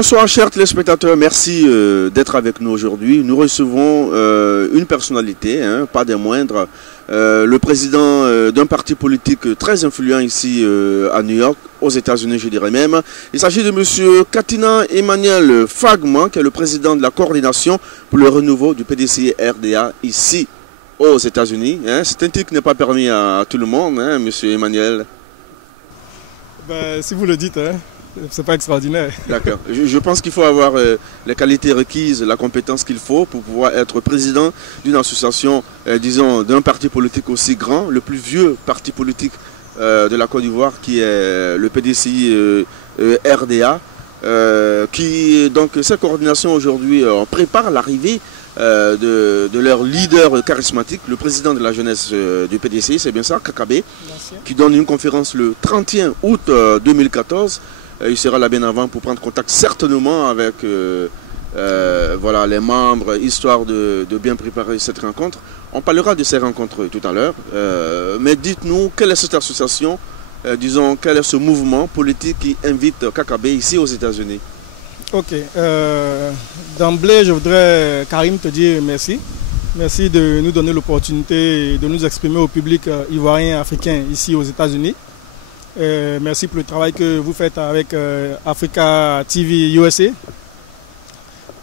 Bonsoir chers téléspectateurs, merci d'être avec nous aujourd'hui. Nous recevons une personnalité, pas des moindres, le président d'un parti politique très influent ici à New York, aux États-Unis je dirais même. Il s'agit de M. Katina Emmanuel Fagman, qui est le président de la coordination pour le renouveau du PDCI RDA ici aux États-Unis. C'est un titre qui n'est pas permis à tout le monde, M. Emmanuel. Ben, si vous le dites, c'est pas extraordinaire. D'accord. Je pense qu'il faut avoir les qualités requises, la compétence qu'il faut pour pouvoir être président d'une association, disons, d'un parti politique aussi grand, le plus vieux parti politique de la Côte d'Ivoire, qui est le PDCI RDA, qui, donc, cette coordination aujourd'hui prépare l'arrivée de leur leader charismatique, le président de la jeunesse du PDCI, c'est bien ça, Kakabe, qui donne une conférence le 31 août 2014. Il sera là bien avant pour prendre contact certainement avec voilà, les membres, histoire de bien préparer cette rencontre. On parlera de ces rencontres tout à l'heure, mais dites-nous, quelle est cette association, disons, quel est ce mouvement politique qui invite Kakabe ici aux États-Unis? Ok, d'emblée je voudrais, Karim, te dire merci. Merci de nous donner l'opportunité de nous exprimer au public ivoirien, africain ici aux États-Unis. Merci pour le travail que vous faites avec Africa TV USA.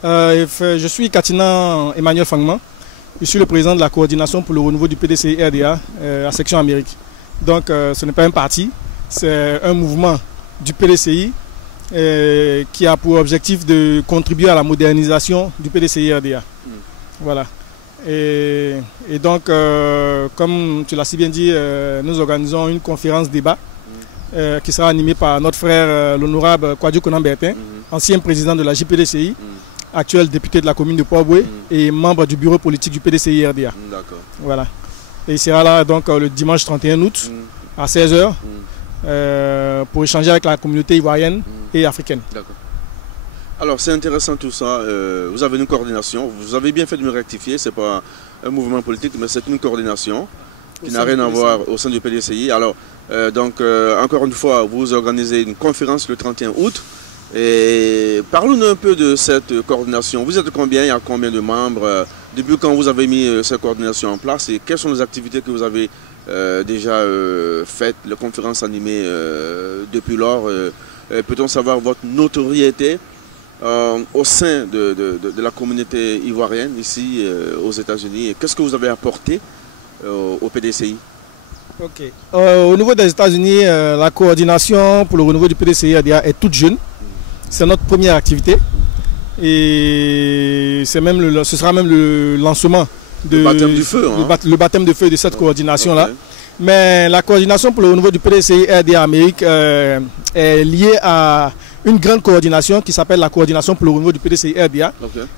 Je suis Katina Emmanuel Fagman. Je suis le président de la coordination pour le renouveau du PDCI RDA à section Amérique. Donc ce n'est pas un parti, c'est un mouvement du PDCI qui a pour objectif de contribuer à la modernisation du PDCI RDA. Voilà. Et donc, comme tu l'as si bien dit, nous organisons une conférence débat qui sera animée par notre frère l'honorable Kwadjo Konan-Bertin, ancien président de la JPDCI, actuel député de la commune de Port-Boué et membre du bureau politique du PDCI RDA. Voilà. Et il sera là donc le dimanche 31 août à 16 h pour échanger avec la communauté ivoirienne et africaine. Alors c'est intéressant tout ça, vous avez une coordination, vous avez bien fait de me rectifier, ce n'est pas un mouvement politique mais c'est une coordination qui n'a rien à voir au sein du PDCI. Alors donc encore une fois, vous organisez une conférence le 31 août et parlons-nous un peu de cette coordination. Vous êtes combien, il y a combien de membres, depuis quand vous avez mis cette coordination en place et quelles sont les activités que vous avez déjà faites, les conférences animées depuis lors, peut-on savoir votre notoriété au sein de la communauté ivoirienne ici aux États-Unis. Qu'est-ce que vous avez apporté au PDCI? Ok. Au niveau des États-Unis, la coordination pour le renouveau du PDCI RDA est toute jeune. C'est notre première activité. Et ce sera même le lancement le baptême du feu, le baptême de feu de cette coordination-là. Mais la coordination pour le renouveau du PDCI RDA Amérique est liée à une grande coordination qui s'appelle la coordination pour le renouveau du PDCI RDA.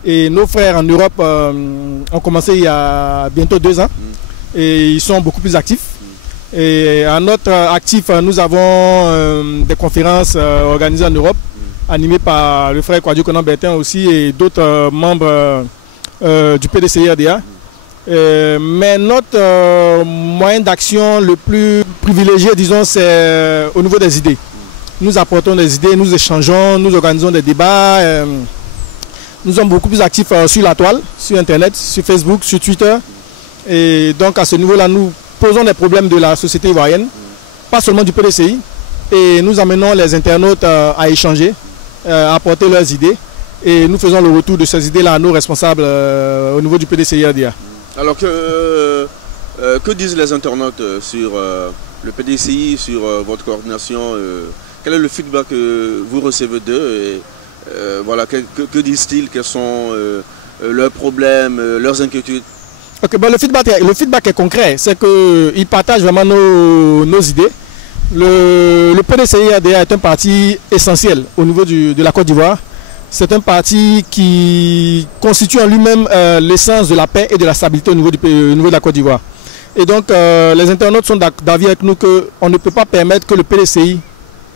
Et nos frères en Europe ont commencé il y a bientôt 2 ans et ils sont beaucoup plus actifs. Et à notre actif, nous avons des conférences organisées en Europe, animées par le frère Kwadjo Konan-Bertin aussi et d'autres membres du PDCI RDA. Mais notre moyen d'action le plus privilégié, disons, c'est au niveau des idées. Nous apportons des idées, nous échangeons, nous organisons des débats. Nous sommes beaucoup plus actifs sur la toile, sur Internet, sur Facebook, sur Twitter. Et donc à ce niveau-là, nous posons des problèmes de la société ivoirienne, pas seulement du PDCI. Et nous amenons les internautes à échanger, à apporter leurs idées. Et nous faisons le retour de ces idées-là à nos responsables au niveau du PDCI RDA. Alors que disent les internautes sur le PDCI, sur votre coordination? Quel est le feedback que vous recevez d'eux? Voilà, que disent-ils? Quels sont leurs problèmes, leurs inquiétudes? Ok, bon, le feedback est concret. C'est qu'ils partagent vraiment nos idées. Le PDCI RDA est un parti essentiel au niveau de la Côte d'Ivoire. C'est un parti qui constitue en lui-même l'essence de la paix et de la stabilité au niveau de la Côte d'Ivoire. Et donc, les internautes sont d'avis avec nous qu'on ne peut pas permettre que le PDCI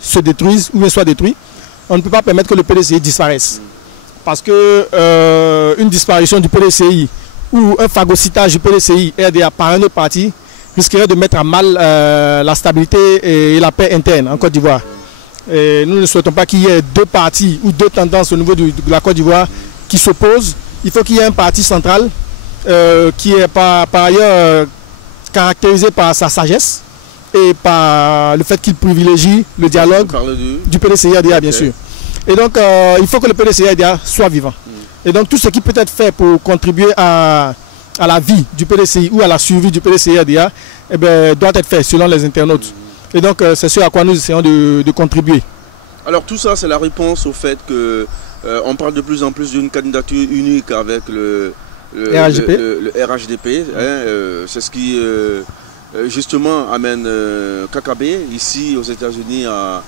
se détruise ou bien soit détruit. On ne peut pas permettre que le PDCI disparaisse. Parce que une disparition du PDCI ou un phagocytage du PDCI RDA par un autre parti risquerait de mettre à mal la stabilité et la paix interne en Côte d'Ivoire. Et nous ne souhaitons pas qu'il y ait deux partis ou deux tendances au niveau de la Côte d'Ivoire qui s'opposent. Il faut qu'il y ait un parti central qui est par ailleurs caractérisé par sa sagesse et par le fait qu'il privilégie le dialogue du PDCI-RDA, bien sûr. Et donc, il faut que le PDCI-RDA soit vivant. Et donc, tout ce qui peut être fait pour contribuer à la vie du PDCI ou à la survie du PDCI-RDA eh bien, doit être fait selon les internautes. Et donc, c'est ce à quoi nous essayons de contribuer. Alors, tout ça, c'est la réponse au fait que on parle de plus en plus d'une candidature unique avec le RHDP. Hein, c'est ce qui, justement, amène Kakabe, ici aux États-Unis, à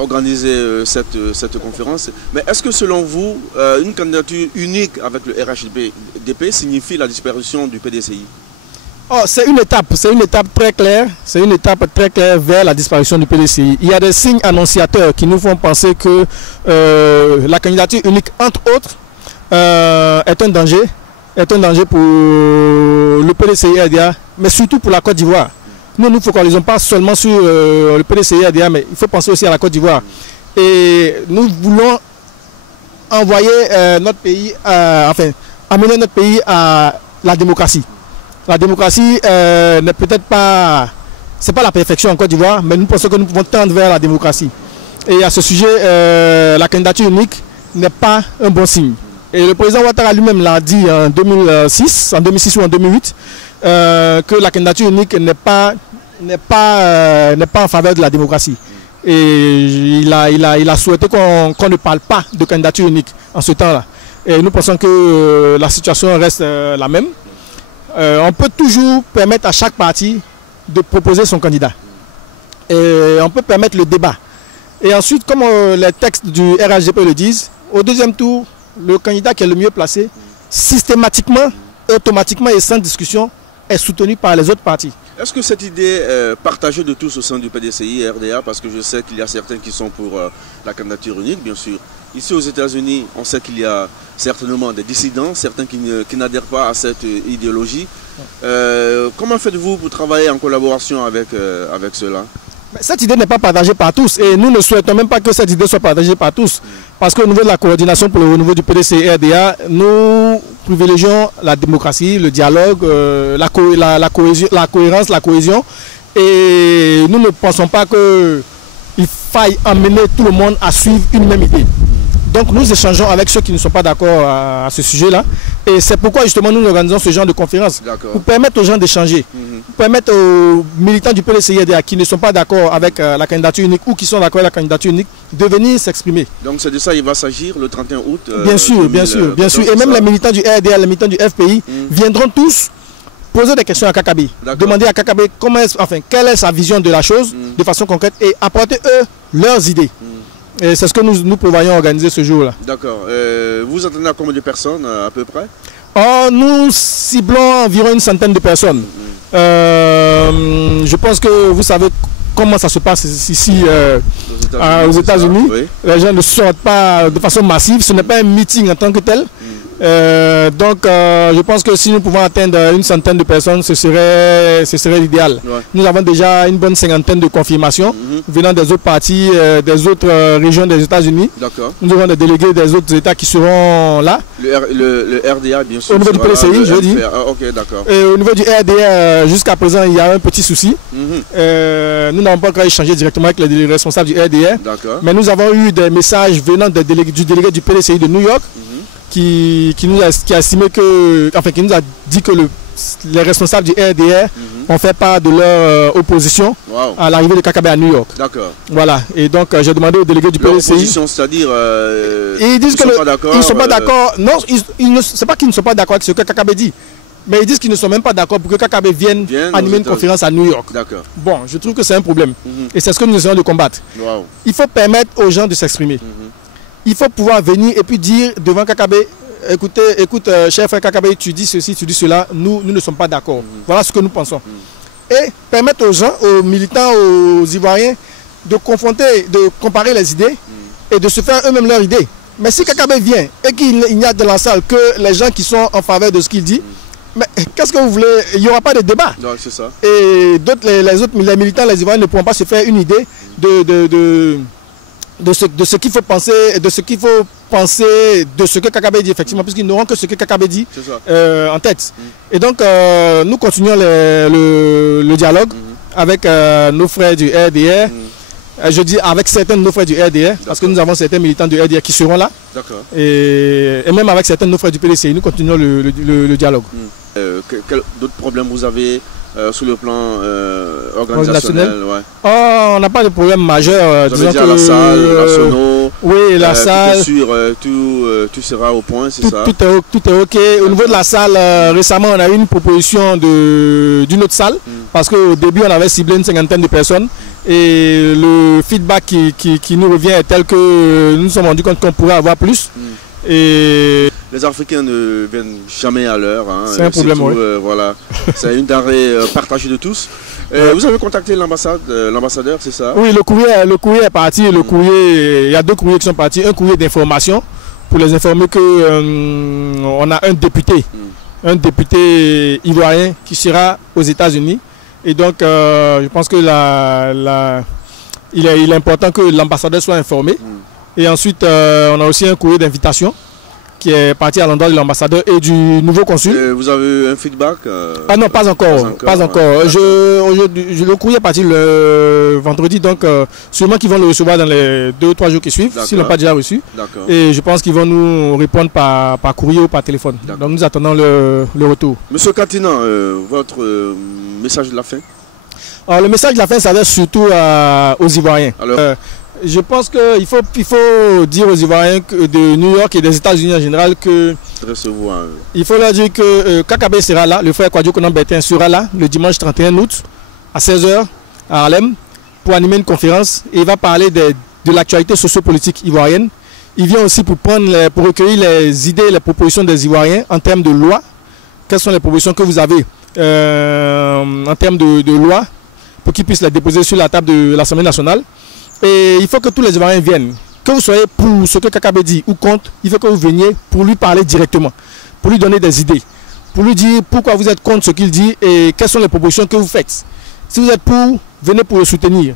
organiser cette conférence. Mais est-ce que selon vous, une candidature unique avec le RHDP signifie la disparition du PDCI? Oh, c'est une étape très claire, vers la disparition du PDCI. Il y a des signes annonciateurs qui nous font penser que la candidature unique, entre autres, est un danger pour le PDCI-RDA, mais surtout pour la Côte d'Ivoire. Nous ne focalisons pas seulement sur le PDCI-RDA, mais il faut penser aussi à la Côte d'Ivoire. Et nous voulons envoyer notre pays, amener notre pays à la démocratie. La démocratie n'est peut-être pas, c'est pas la perfection en Côte d'Ivoire, mais nous pensons que nous pouvons tendre vers la démocratie. Et à ce sujet, la candidature unique n'est pas un bon signe. Et le président Ouattara lui-même l'a dit en 2006 ou en 2008, que la candidature unique n'est pas en faveur de la démocratie. Et il a souhaité qu'on ne parle pas de candidature unique en ce temps-là. Et nous pensons que la situation reste la même. On peut toujours permettre à chaque parti de proposer son candidat. Et on peut permettre le débat. Et ensuite, comme les textes du RHDP le disent, au deuxième tour, le candidat qui est le mieux placé, systématiquement, automatiquement et sans discussion, est soutenu par les autres partis. Est-ce que cette idée est partagée de tous au sein du PDCI-RDA? Parce que je sais qu'il y a certains qui sont pour la candidature unique, bien sûr. Ici aux États-Unis, on sait qu'il y a certainement des dissidents, certains qui n'adhèrent pas à cette idéologie. Comment faites-vous pour travailler en collaboration avec ceux-là? Cette idée n'est pas partagée par tous et nous ne souhaitons même pas que cette idée soit partagée par tous. Parce qu'au niveau de la coordination pour le renouveau du PDCI-RDA, nous privilégions la démocratie, le dialogue, la cohérence, la cohésion. Et nous ne pensons pas qu'il faille amener tout le monde à suivre une même idée. Donc nous échangeons avec ceux qui ne sont pas d'accord à ce sujet-là. Et c'est pourquoi justement nous organisons ce genre de conférence. Pour permettre aux gens d'échanger. Pour permettre aux militants du PDCI-RDA qui ne sont pas d'accord avec la candidature unique ou qui sont d'accord avec la candidature unique de venir s'exprimer. Donc c'est de ça qu'il va s'agir le 31 août Bien sûr, bien sûr. Et même les militants du RDA, les militants du FPI viendront tous poser des questions à Kakabe. Demander à Kakabe quelle est sa vision de la chose de façon concrète et apporter eux leurs idées. Et c'est ce que nous prévoyons organiser ce jour-là. D'accord. Vous attendez à combien de personnes à peu près? Nous ciblons environ une centaine de personnes. Je pense que vous savez comment ça se passe ici aux États-Unis. Oui. Les gens ne sortent pas de façon massive. Ce n'est pas un meeting en tant que tel. Donc je pense que si nous pouvons atteindre une centaine de personnes, ce serait l'idéal. Ouais. Nous avons déjà une bonne cinquantaine de confirmations venant des autres partis, des autres régions des États-Unis. Nous avons des délégués des autres États qui seront là. Le RDA, bien sûr. Au niveau du PDCI, je dis. Ok, d'accord. Et au niveau du RDA, jusqu'à présent, il y a un petit souci. Nous n'avons pas encore échangé directement avec les responsables du RDA. Mais nous avons eu des messages venant du délégué du PDCI de New York. Qui nous a dit que les responsables du RDR ont fait part de leur opposition à l'arrivée de Kakabe à New York. D'accord. Voilà. Et donc j'ai demandé aux délégués du PDCI. Opposition, c'est-à-dire ils disent qu'ils ne sont pas d'accord. Ils ne sont pas d'accord. Non, c'est pas qu'ils ne sont pas d'accord avec ce que Kakabe dit. Mais ils disent qu'ils ne sont même pas d'accord pour que Kakabe vienne animer une conférence à New York. D'accord. Bon, je trouve que c'est un problème. Et c'est ce que nous essayons de combattre. Il faut permettre aux gens de s'exprimer. Il faut pouvoir venir et puis dire devant Kakabe, écoute, cher frère Kakabe, tu dis ceci, tu dis cela, nous ne sommes pas d'accord. Voilà ce que nous pensons. Et permettre aux gens, aux militants, aux Ivoiriens, de confronter, de comparer les idées et de se faire eux-mêmes leurs idées. Mais si Kakabe vient et qu'il n'y a de la salle que les gens qui sont en faveur de ce qu'il dit, Mais qu'est-ce que vous voulez? Il n'y aura pas de débat. C'est ça. Et les militants, les Ivoiriens ne pourront pas se faire une idée de ce qu'il faut penser, de ce que Kakabe dit, effectivement, puisqu'ils n'auront que ce que Kakabe dit en tête. Et donc, nous continuons le dialogue avec nos frères du RDR. Je dis avec certains de nos frères du RDR, parce que nous avons certains militants du RDR qui seront là. Et même avec certains de nos frères du PDCI, nous continuons le dialogue. Quel d'autres problèmes vous avez sur le plan organisationnel? On n'a pas de problème majeur. Vous avez dit à la salle, la sono. Oui, la salle. Tout sera au point, c'est ça? Tout est OK. Au niveau de la salle, récemment, on a eu une proposition d'une autre salle, parce qu'au début, on avait ciblé une cinquantaine de personnes. Et le feedback qui nous revient est tel que nous nous sommes rendus compte qu'on pourrait avoir plus. Et les Africains ne viennent jamais à l'heure. C'est un problème, oui. Voilà. C'est une denrée partagée de tous. Vous avez contacté l'ambassadeur, c'est ça? Oui, le courrier est parti. Il y a 2 courriers qui sont partis. Un courrier d'information pour les informer qu'on a un député ivoirien qui sera aux États-Unis. Et donc, je pense que il est important que l'ambassadeur soit informé. Et ensuite, on a aussi un courrier d'invitation qui est parti à l'endroit de l'ambassadeur et du nouveau consul. Vous avez un feedback? Ah non, pas encore. Le courrier est parti le vendredi, donc sûrement qu'ils vont le recevoir dans les 2 ou 3 jours qui suivent, s'ils n'ont pas déjà reçu. Et je pense qu'ils vont nous répondre par courrier ou par téléphone. Donc nous attendons le retour. Monsieur Katina, votre message de la fin? Alors, le message de la fin s'adresse surtout aux Ivoiriens. Je pense qu'il faut dire aux Ivoiriens de New York et des États-Unis en général que il faut leur dire que Kakabe sera là, le frère Kwadjo Konan Bertin sera là le dimanche 31 août à 16h à Harlem pour animer une conférence et il va parler de l'actualité sociopolitique ivoirienne. Il vient aussi pour recueillir les idées et les propositions des Ivoiriens en termes de loi. Quelles sont les propositions que vous avez en termes de loi pour qu'ils puissent les déposer sur la table de l'Assemblée nationale. Et il faut que tous les Ivoiriens viennent. Que vous soyez pour ce que Kakabe dit ou contre, il faut que vous veniez pour lui parler directement, pour lui donner des idées, pour lui dire pourquoi vous êtes contre ce qu'il dit et quelles sont les propositions que vous faites. Si vous êtes pour, venez pour le soutenir.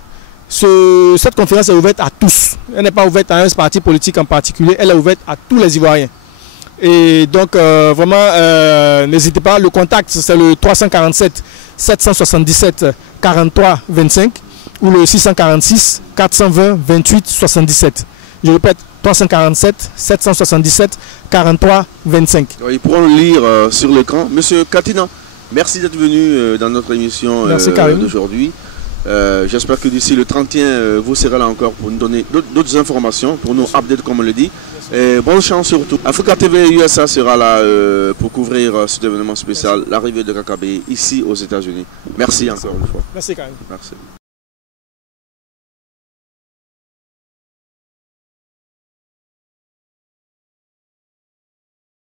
Cette conférence est ouverte à tous. Elle n'est pas ouverte à un parti politique en particulier, elle est ouverte à tous les Ivoiriens. Et donc vraiment, n'hésitez pas, le contact c'est le 347 777 43 25 ou le 646 420 28 77. Je répète, 347 777 43 25. Ils pourront le lire sur l'écran. Monsieur Katina, merci d'être venu dans notre émission d'aujourd'hui. J'espère que d'ici le 31, vous serez là encore pour nous donner d'autres informations, pour nous update comme on le dit. Et bonne chance surtout. Africa TV USA sera là pour couvrir cet événement spécial, l'arrivée de Kakabe ici aux États-Unis. Merci encore une fois. Merci Karim. Merci.